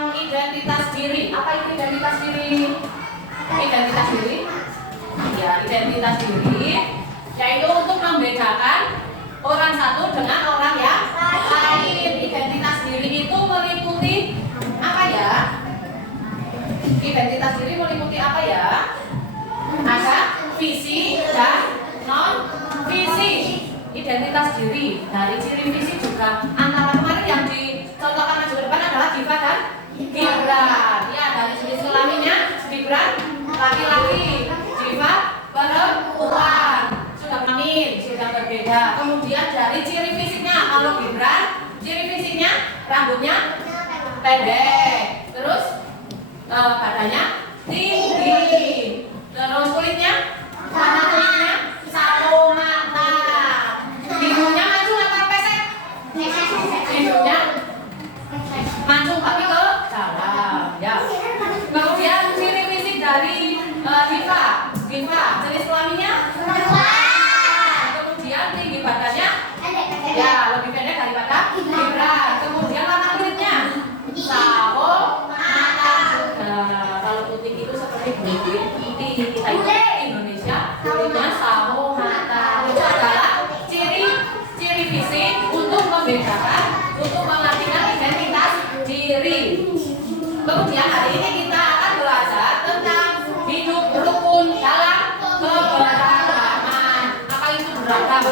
tentang identitas diri. Apa itu identitas diri? Identitas diri? Ya, identitas diri yaitu untuk membedakan orang satu dengan orang yang lain. Identitas diri itu meliputi apa ya? Identitas diri meliputi apa ya? Ada visi dan non visi. Identitas diri dari ciri visi juga antara kemarin yang dicontohkan maju ke depan adalah Diva dan Gibran. Ya, dari jenis kelaminnya Gibran laki-laki, Diva perempuan. Sudah kelamin, sudah berbeda. Kemudian dari ciri fisiknya, kalau Gibran ciri fisiknya rambutnya pendek, terus badannya tinggi, terus kulitnya warna kulitnya sawo mata. Hidungnya maju atau pesek? Hidungnya maju tapi ke dalam, ya. Kemudian ciri fisik dari Diva, jenis kelaminnya perempuan. Kemudian tinggi badannya ya lebih pendek daripada Gibran. Kemudian warna kulitnya sawo mata juga. Kalau putih itu seperti bibit putih kita itu Indonesia, kulitnya sawo mata. Itu adalah ciri fisik untuk membedakan, untuk mengartikan identitas diri. Kemudian hari ini kita akan belajar tentang hidup rukun dalam keberagaman. Apa itu beragam?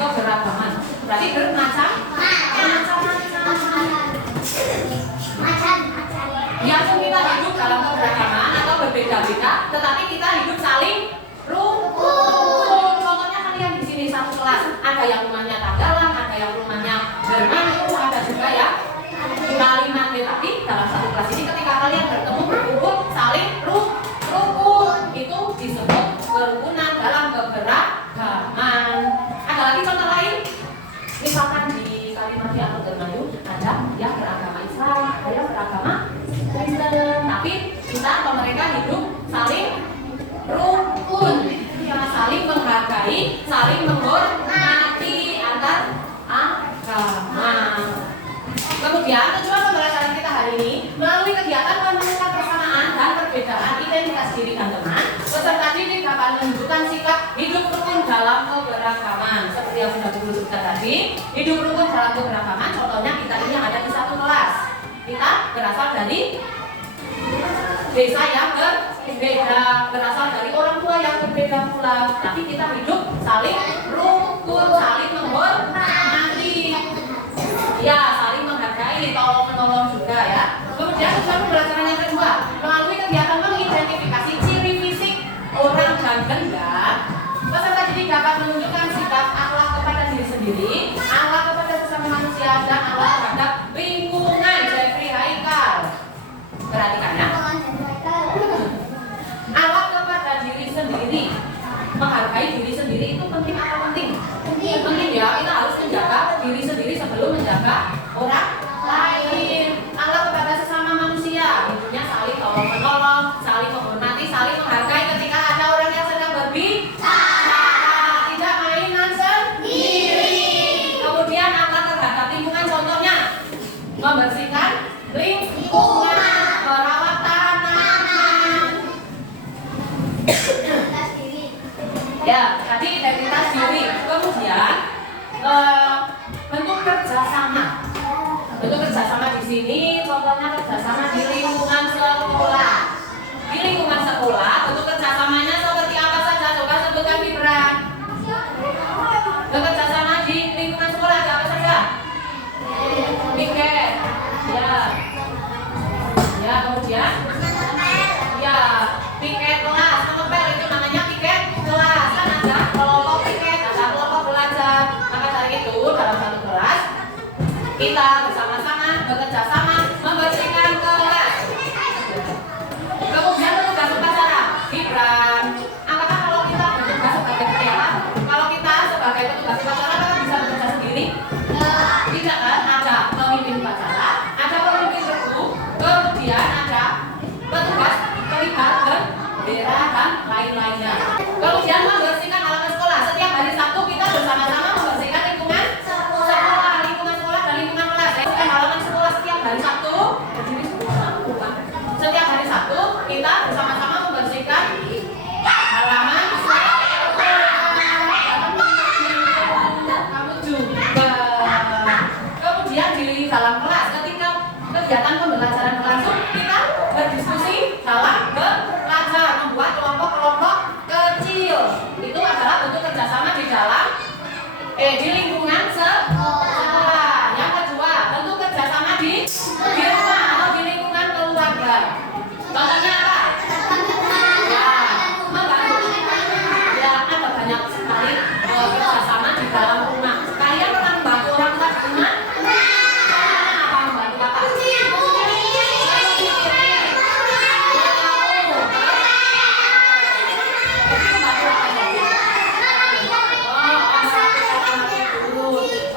Keberagaman. Berarti bermacam-macam. Biarpun kita hidup dalam keberagaman atau berbeda-beda, tetapi kita hidup saling rukun. Contohnya kalian di sini satu kelas, ada yang rumahnya Tagalan, ada yang rumahnya Bermangu, ada juga ya Kalimantan. Tapi dalam satu kelas ini ketika kalian bertemu berkumpul saling rukun, itu disebut kerukunan dalam keberagaman. Ada lagi contoh lain, misalkan di Kalimantan atau Bermangu ada yang beragama Islam, ada yang beragama Kristen, tapi kita atau mereka hidup saling rukun, saling menghargai, saling menghormati antar agama. Kemudian tujuan pembelajaran kita hari ini melalui kegiatan menemukan persamaan dan perbedaan identitas diri dan teman, peserta didik dapat menunjukkan sikap hidup rukun dalam keberagaman. Seperti yang sudah dulu sebutkan tadi, hidup rukun dalam keberagaman. Contohnya kita ini yang ada di satu kelas. Kita berasal dari desa yang berbeda, berasal dari orang tua yang berbeda pula, tapi kita hidup saling rukun, saling menghormati, ya, saling menghargai, tolong menolong juga ya. Kemudian tujuan pembelajaran yang kedua melalui kegiatan mengidentifikasi ciri fisik orang dan benda, peserta didik dapat menunjukkan sikap akhlak kepada diri sendiri, akhlak kepada sesama manusia, dan akhlak terhadap lingkungan. Jeffrey Haikal, perhatikan ya. Akhlak kepada diri sendiri, menghargai diri sendiri itu penting atau penting? Penting ya, kita harus menjaga diri sendiri sebelum menjaga orang lain. Akhlak kepada sesama manusia, intinya saling tolong menolong, saling menghormati, saling menghargai ketika ada orang yang sedang berbicara, tidak mainan sendiri. Kemudian akhlak terhadap lingkungan, contohnya membersihkan lingkungan, merawat tanaman. Ya, tadi identitas diri. Kemudian bentuk kerjasama. Bentuk kerjasama di sini, contohnya kerjasama di lingkungan sekolah. Di lingkungan sekolah, bentuk kerjasamanya seperti apa saja? Coba sebutkan Gibran. Bentuk kerjasama di lingkungan sekolah ada apa saja? Piket, ya. Ya, kemudian ya, piket kelas, mengepel itu namanya piket kelas. Kan ada kelompok piket, ada kelompok belajar. Maka dari itu dalam satu kelas kita bersama-sama bekerja sama membersihkan kelas. Kemudian petugas upacara, Gibran. Apakah kalau kita bertugas sebagai apa? Kalau kita sebagai petugas upacara apakah bisa bekerja sendiri? Tidak kan? Ada pemimpin upacara, ada pemimpin regu, kemudian ada petugas terlibat bendera dan lain-lainnya. Kemudian membersihkan halaman sekolah. Setiap hari Sabtu kita bersama-sama membersihkan lingkungan sekolah dan lingkungan kelas. hari Sabtu, setiap hari Sabtu kita bersama-sama membersihkan halaman kamu juga. Kemudian di dalam kelas ketika kegiatan pembelajaran berlangsung kita berdiskusi dalam belajar membuat kelompok-kelompok kecil. Itu adalah bentuk kerjasama di dalam di lingkungan sekolah. Yang kedua, bentuk kerjasama di rumah atau di lingkungan keluarga. Contohnya apa? Ya, membantu. Ya, ada banyak sekali kerjasama di dalam rumah. Kalian pernah membantu orang tua di rumah? Apa membantu kakak?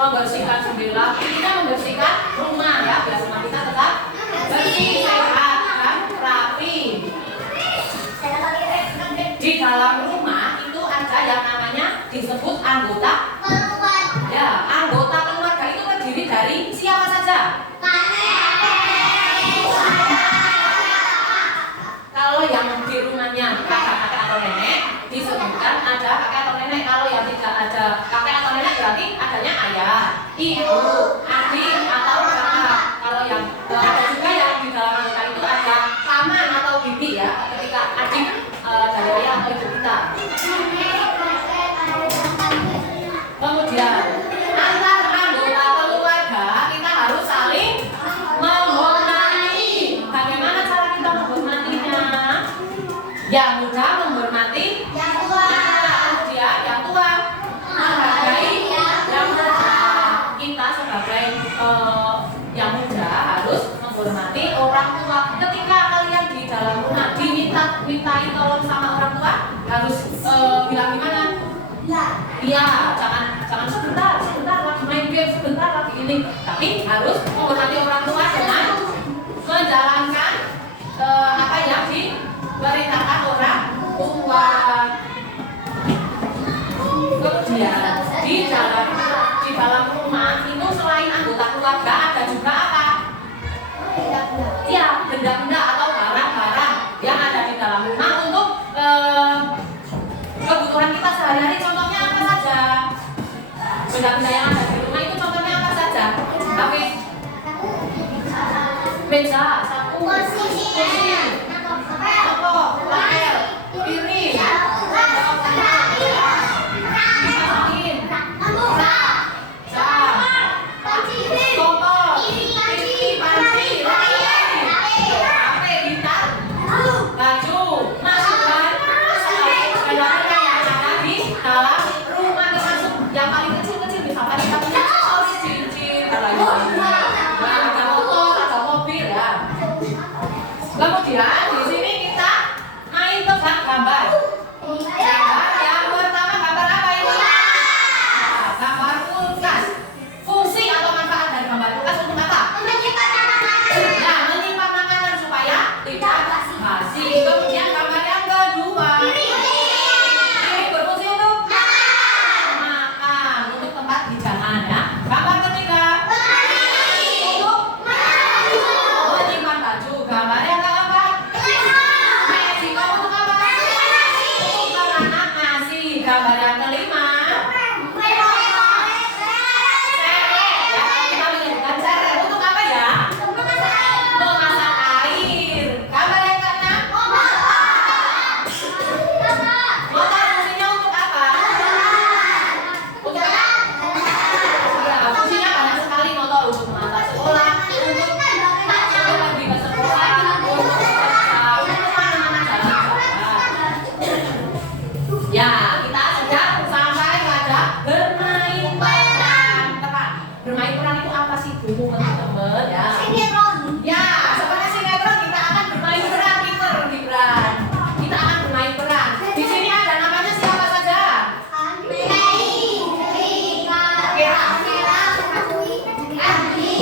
Membersihkan jendela, kita membersihkan rumah ya, biar rumah kita tetap bersih, sehat, dan rapi. Di dalam rumah itu ada yang namanya disebut anggota keluarga. Ya, anggota keluarga itu terdiri dari siapa saja? Kalau yang di rumahnya kakak-kakak atau nenek disebutkan ada kakek atau nenek. Kalau yang tidak ada kakek atau nenek berarti adanya ayah, ibu, adik atau kakak. Kalau yang ada juga yang di dalam anggota itu ada paman atau bibi ya, ketika adik dari ayah atau ibu kita. Kemudian antar anggota keluarga kita harus saling menghormati. Bagaimana cara kita menghormatinya? Yang muda menghormati yang tua, kemudian yang tua menghargai yang muda. Kita sebagai yang muda harus menghormati orang tua. Ketika kalian di dalam rumah dimintai tolong sama orang tua, harus bilang gimana? Iya, jangan sebentar lagi main game, sebentar lagi ini. Tapi harus menghormati orang tua dengan menjalankan apa yang diperintahkan orang tua. Kemudian di dalam rumah itu selain anggota keluarga ada juga apa? Ya, benda-benda atau barang-barang yang ada di dalam rumah untuk kebutuhan kita sehari-hari. Contohnya apa saja? Benda-benda yang ada di rumah itu contohnya apa saja? Tapi meja, sapu, kursi, toko, lamel, piring, kompor, TV, panci, HP, gitar, baju, masukkan benda-benda yang ada di dalam rumah, termasuk yang paling kecil-kecil misalkan kita punya cincin, ada motor, ada mobil ya. Kemudian di sini kita main tebak gambar. Yang pertama gambar apa ini? Nah, gambar kulkas. Fungsi atau manfaat dari gambar kulkas untuk apa? Ya, menyimpan makanan supaya tidak basi. Kemudian gambar yang kedua. Ini berfungsi untuk makan, untuk tempat hidangan ya. Gambar ketiga. Untuk menyimpan baju. Gambar yang keempat. Meja untuk apa? Untuk memasak nasi. Gambar yang kelima. Kita menyebutkan sereh untuk apa ya? Memasak air. Gambar yang keenam. Motor fungsinya untuk apa? Untuk apa? Ya, fungsinya banyak sekali motor untuk mengantar sekolah, untuk pergi ke sekolah, untuk bekerja, untuk mana-mana jalan-jalan. Ya, kita sudah sampai pada bermain peran. Bermain peran itu apa sih, Bu, teman-teman? Ya. Ya, seperti sinetron kita akan bermain peran, Gibran. Kita akan bermain peran. Di sini ada namanya siapa saja?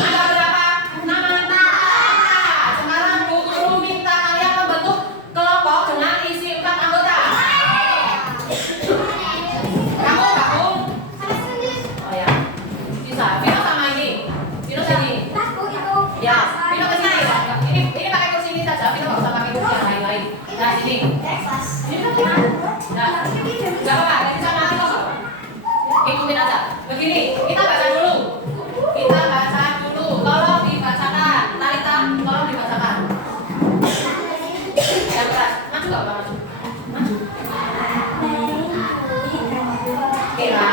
Ada berapa nama? Sekarang Bu Guru minta kalian membentuk kelompok dengan isi 4 anggota. Kamu gabung? Oh ya. Bisa. Vino sama ini. Vino sini. Ya. Ini kan nah, nggak apa-apa, bisa nanti kok. Ikutin aja. Begini, kita baca dulu. Tolong dibacakan. Talita, tolong dibacakan. Yang keras. Maju nggak, Pak? Maju. Kira.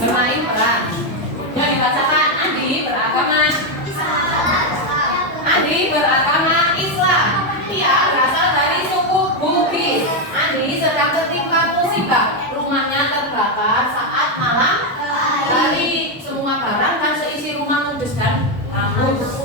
Bermain peran. Yang dibacakan Andi beragama Islam. Ia berasal dari suku Bugis. Andi sedang tertimpa musibah. Rumahnya terbakar saat malam hari. Semua barang dan seisi rumah ludes dan hangus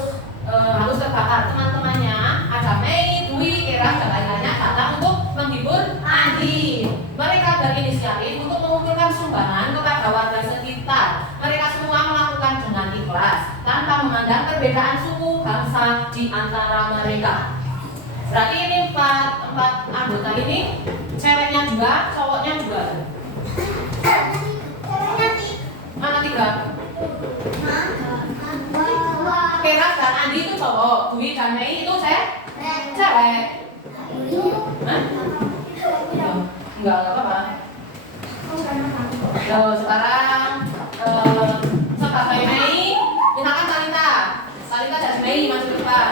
terbakar. Teman-temannya ada Mei, Dwi, Kera dan lain-lainnya datang untuk menghibur Andi. Mereka berinisiatif untuk mengumpulkan sumbangan kepada warga sekitar. Mereka semua melakukan dengan ikhlas tanpa memandang perbedaan suku bangsa di antara mereka. Berarti ini empat anggota ini, ceweknya juga, cowoknya juga. Mana tiga? Kera dan Andi itu cowok, Dwi dan Mei itu cewek. Hah? Enggak apa-apa. Sekarang sebagai Mei, misalkan Talita jadi Mei masuk ke depan.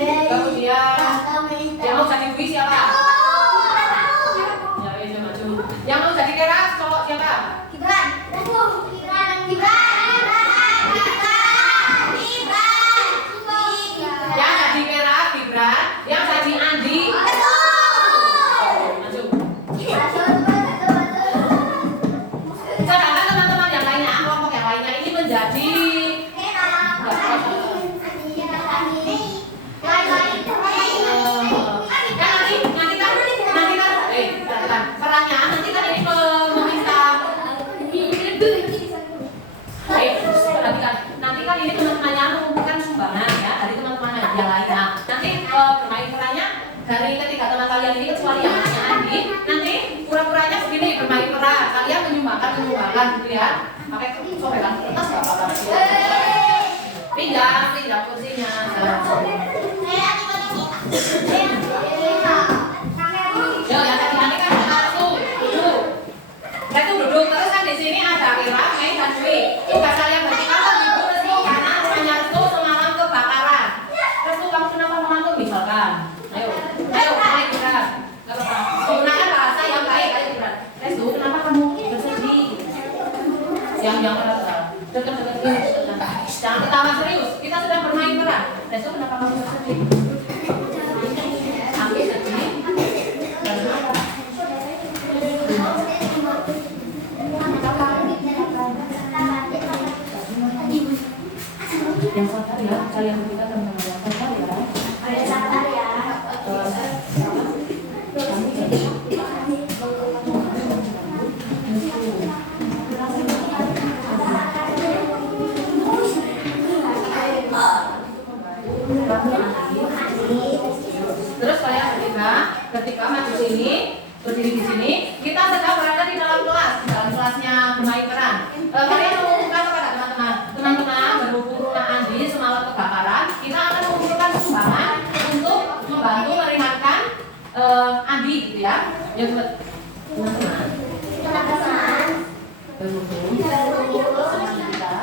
Kemudian yang mau jadi Dwi siapa? Ya, dia maju. Yang mau jadi Kera cowok siapa? Gibran. Yang jadi Kera Gibran, yang jadi Andi. Sedangkan teman-teman yang lainnya, kelompok yang lainnya ini menjadi perannya nanti kan ini meminta perhatikan, nanti kan ini teman-temannya mengumpulkan sumbangan ya dari teman-teman yang lainnya. Nanti bermain perannya dari ketiga teman kalian ini kecuali yang namanya Andi. Nanti pura-puranya begini bermain peran, kalian menyumbangkan gitu ya. Pakai sobekan kertas nggak apa-apa. Pindah kursinya. Yo, yang tadi nanti kan langsung duduk. Terus kan di sini ada Kira, Mei, dan Dwi. Tugas kalian bertiga menghibur Restu karena rumahnya Restu semalam kebakaran. Restu kamu kenapa mengantuk misalkan? Ayo, mulai Kira. Gak apa-apa. Gunakan bahasa yang baik, ayo Kira. Restu, kenapa kamu bersedih? Yang dekat-dekat. Jangan ketawa serius. Kita sedang bermain peran. Restu, kenapa kamu bersedih? Sampai sedih. Yang sabar ya, kalian kita teman-teman yang sabar ya. Ada sabar ya. Terus kalian ketika maju sini, berdiri di sini, kita sedang berada di dalam kelasnya bermain peran. Kalian mengumumkan kepada teman-teman berhubung rumah Andi semalam kebakaran, kita akan mengumpulkan sumbangan untuk membantu meringankan Andi gitu ya. Ya teman-teman berhubung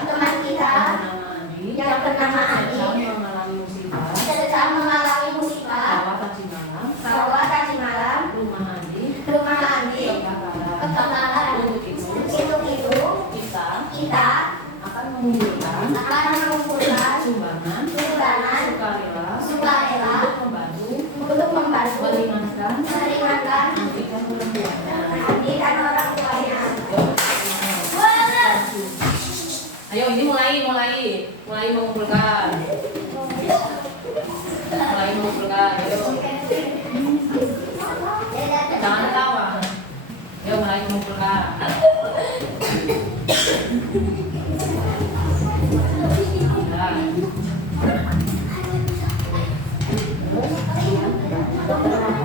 Teman kita yang bernama Andi sedang mengalami musibah bahwa tadi malam rumah Andi kebakaran. Untuk itu kita akan mengumpulkan sumbangan sukarela untuk membantu meringankan Andi dan orang tuanya. Ayo ini mulai mengumpulkan. Ayo. Jangan ketawa. Ayo mulai mengumpulkan. Nah.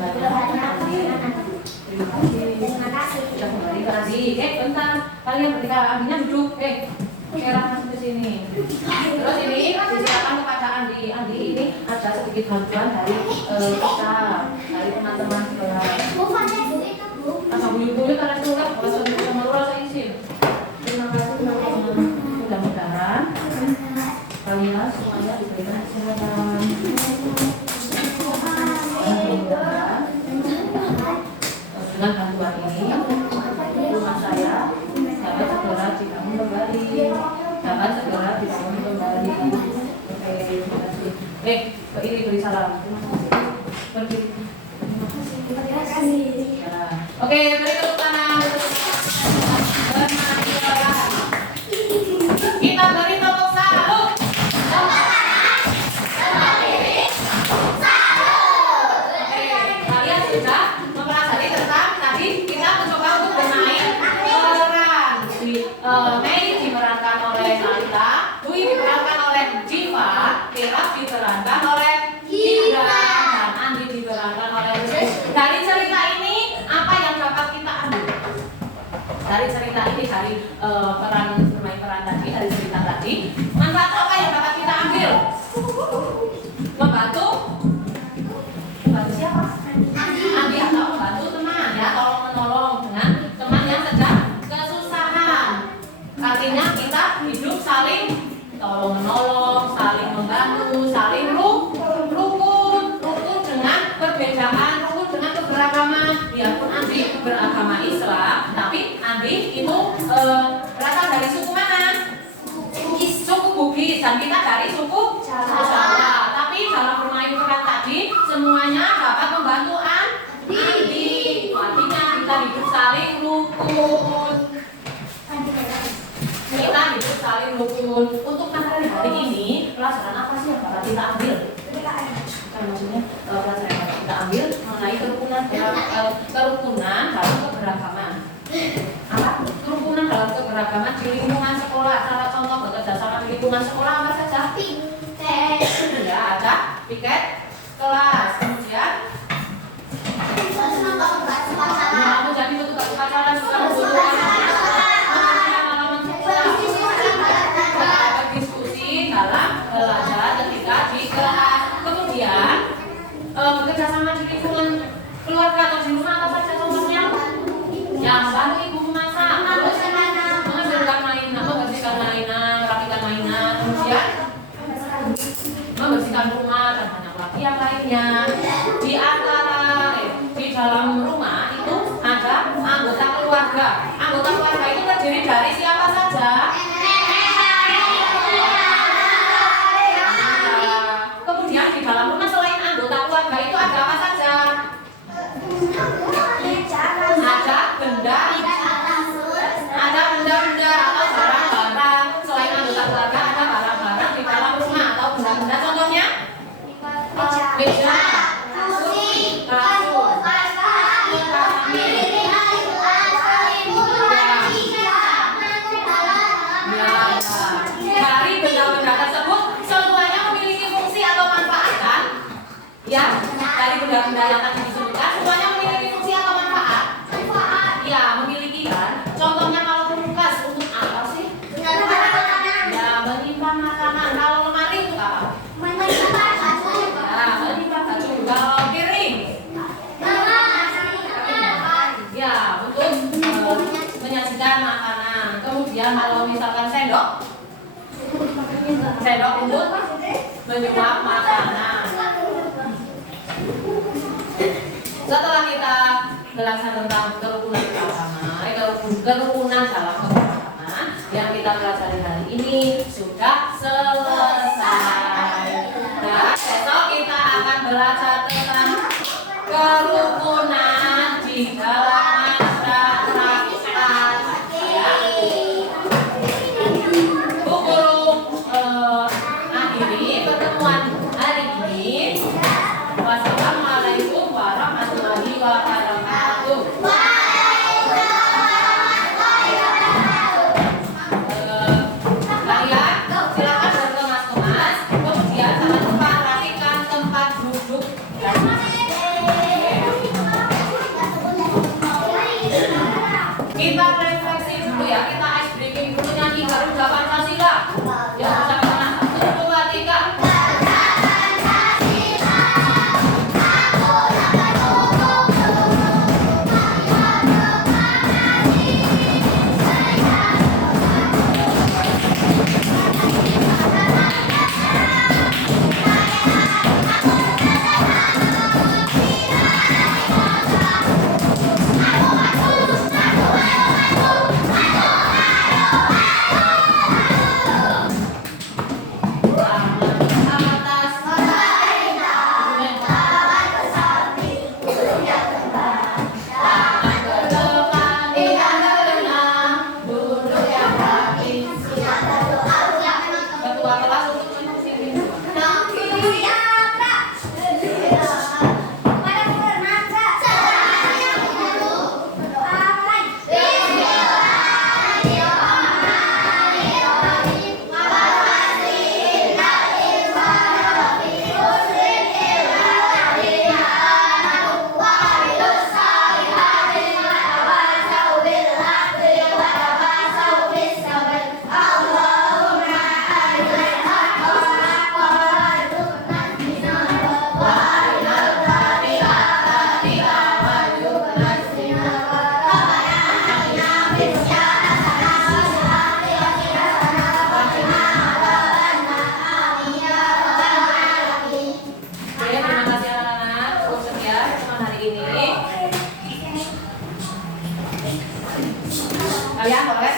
Terima kasih. Sudah kembali ke Andi. Bentar. Kalian ketika Andinya duduk. Era masuk ke sini. Terus ini disiapkan kepada Andi. Andi ini ada sedikit bantuan dari kita, dari teman-teman kelas. Bu, Fanya Bu itu Bu. Masa buyut-buyut kalian suka, kalau sudah sama lu rasa izin. Terima kasih teman-teman. Mudah-mudahan kalian semuanya diberikan kesehatan. Mudah-mudahan dengan bantuan ini rumah saya dapat segera dibangun kembali, dapat segera dibangun kembali. Oke, terima kasih. Ini beri salam. Pergi. Terima kasih. Ya. Oke, beri tepuk tangan. Kita beri tepuk salut. Oke, kalian sudah mempelajari tentang tadi kita mencoba untuk bermain peran. Mei diperankan oleh Nalita, Dwi diperankan oleh Jiva, Tera diperankan oleh Indra, dan Andi diperankan oleh Rizky. Dari cerita ini apa yang dapat kita ambil? Dari cerita ini, dari peran bermain peran tadi, dari cerita tadi, manfaat apa yang dapat kita ambil? Membantu siapa? Andi atau membantu teman, ya, tolong menolong dengan teman yang sedang kesusahan. Artinya kita hidup saling tolong menolong, saling membantu, saling rukun dengan perbedaan, rukun dengan keberagaman. Biarpun Andi beragama Islam, tapi Andi itu berasal dari suku mana? Suku Bugis, dan kita dari suku Jawa. Tapi dalam bermain peran tadi semuanya dapat membantu Andi. Artinya kita hidup saling rukun. Kita hidup saling rukun. Untuk materi hari ini, pelajaran apa sih yang dapat kita ambil? Maksudnya pelajaran yang dapat kita ambil mengenai kerukunan dalam keberagaman. Apa? Kerukunan dalam keberagaman di lingkungan sekolah. Salah contoh bekerja sama di lingkungan sekolah apa saja? Ya, ada piket kelas. Kemudian kamu jadi petugas upacara juga berdiskusi dalam belajar ketika di kelas. Kemudian bekerja sama di lingkungan keluarga atau di rumah apa saja contohnya? Yang membantu ibu memasak, terus membersihkan mainan, merapikan mainan, kemudian membersihkan rumah dan banyak lagi yang lainnya. Di dalam rumah itu ada anggota keluarga. Anggota keluarga itu terdiri dari siapa saja? Kemudian di dalam rumah selain anggota keluarga itu ada apa saja? Ada benda-benda atau barang-barang. Selain anggota keluarga ada barang-barang di dalam rumah atau benda-benda. Contohnya meja, dari benda-benda tersebut semuanya memiliki fungsi atau manfaat kan? Ya, dari benda-benda yang tadi disebutkan semuanya memiliki fungsi atau manfaat? Ya, memiliki kan. Contohnya kalau kulkas untuk apa sih? Ya, menyimpan makanan. Kalau lemari untuk apa? Ya, menyimpan baju. Kalau piring? Ya, untuk menyajikan makanan. Kemudian kalau misalkan sendok untuk menyuap makanan. Setelah kita belajar tentang kerukunan beragama, kerukunan dalam keberagaman yang kita pelajari hari ini sudah selesai. Dan besok kita akan belajar tentang kerukunan di dalam masyarakat. Bu Guru akhiri pertemuan hari ini. Wassalamualaikum warahmatullahi wabarakatuh. Kalian Kita refleksi dulu ya, kita ice breaking dulu nyanyi Garuda Pancasila. Yang bersama-sama 1, 2, 3. Ketua kelas untuk menyimpulkan. Oke, terima kasih anak-anak. Cukup sekian sama hari ini. Kalian boleh